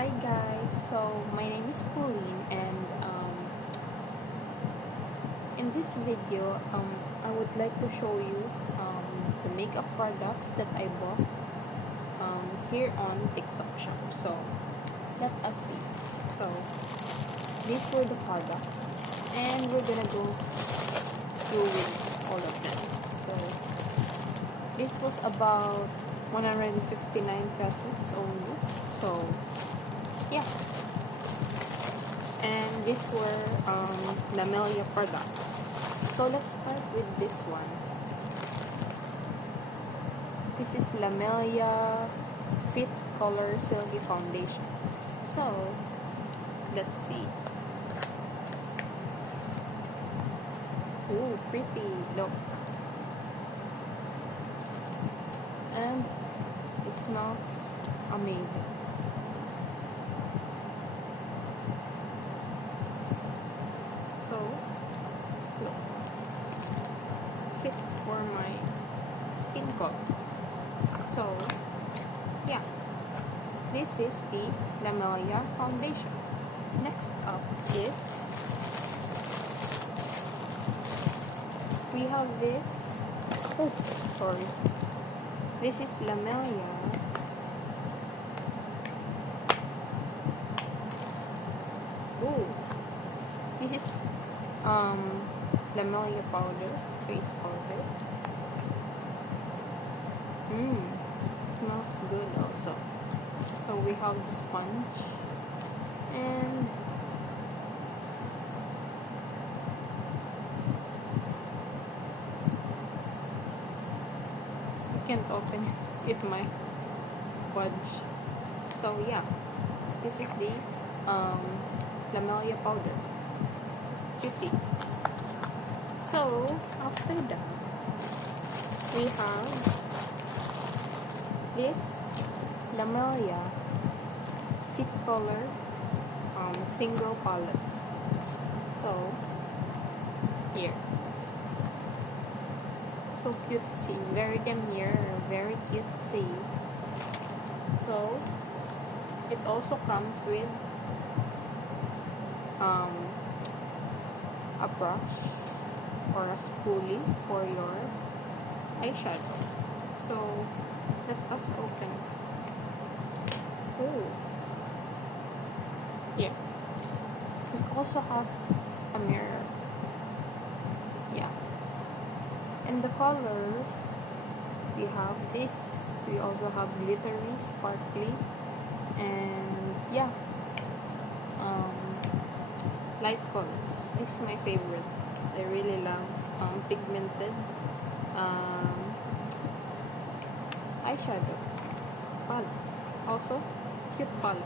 Hi guys, so my name is Pauline and in this video I would like to show you the makeup products that I bought here on TikTok shop. So let us see. So these were the products and we're gonna go through with all of them. So this was about 159 pesos only. So yeah, and these were Lamelia products. So let's start with this one. This is Lamelia Fit Color Silky Foundation. So let's see. Ooh, pretty look. And it smells amazing. So, look, fit for my skin color. So, yeah, this is the Lamelia foundation. Next up is, we have this, oh, sorry, this is Lamelia this is Lamelia powder, face powder. Smells good also. So we have the sponge and I can't open it my budge. So yeah, this is the Lamelia powder. Cutie. So after that we have this Lamelia Fit Color single palette. So here, so cutesy, very demure, very cutesy. So it also comes with a brush or a spoolie for your eyeshadow. So let us open. Oh, yeah. It also has a mirror. Yeah. And the colors, we have this. We also have glittery, sparkly, and yeah, light colors. This is my favorite. I really love pigmented eyeshadow palette. Also cute palette.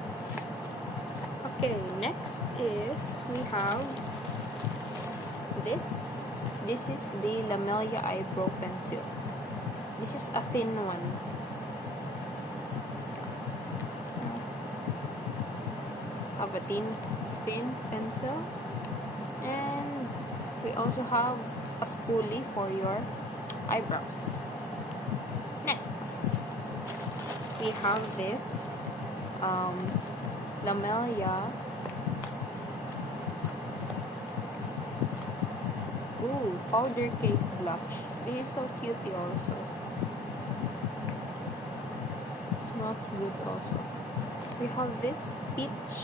Okay, next is we have this. This is the Lamelia eyebrow pencil. This is a thin one. Have a thin pencil, and we also have a spoolie for your eyebrows. Next, we have this Lamelia powder cake blush. This is so cutie also. Smells good also. We have this peach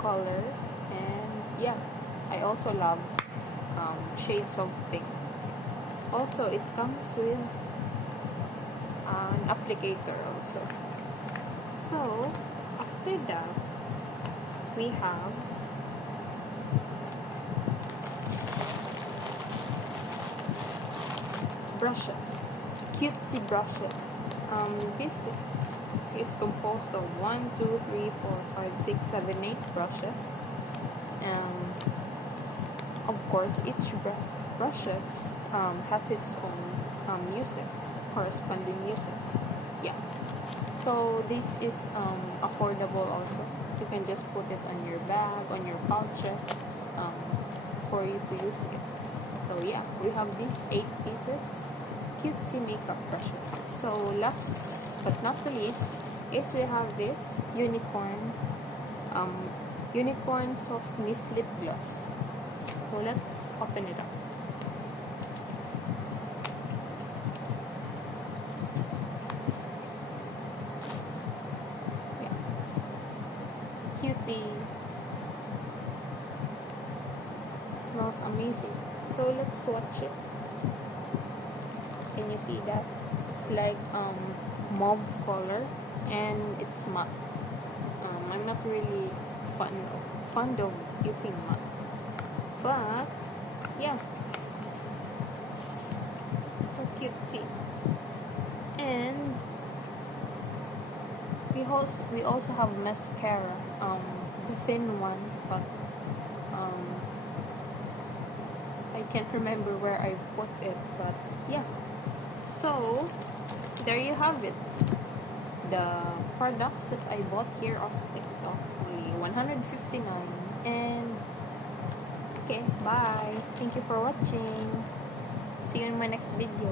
color, and yeah, I also love shades of pink. Also, it comes with an applicator also. So after that we have brushes, cutesy brushes. This is composed of 1, 2, 3, 4, 5, 6, 7, 8 brushes. Of course, each brushes has its own uses, corresponding uses. Yeah. So this is affordable also. You can just put it on your bag, on your pouches, for you to use it. So yeah, we have these 8 pieces cutesy makeup brushes. So last but not the least is we have this unicorn Unicorn Soft Mist Lip Gloss. So let's open it up. Yeah. Cutie. It smells amazing. So let's swatch it. Can you see that? It's like mauve color and it's matte. I'm not really fond of using matte, but yeah, so cutesy. And we also have mascara, the thin one, but I can't remember where I put it, but yeah. So there you have it. The products that I bought here off TikTok, only 159. And okay, bye. Thank you for watching. See you in my next video.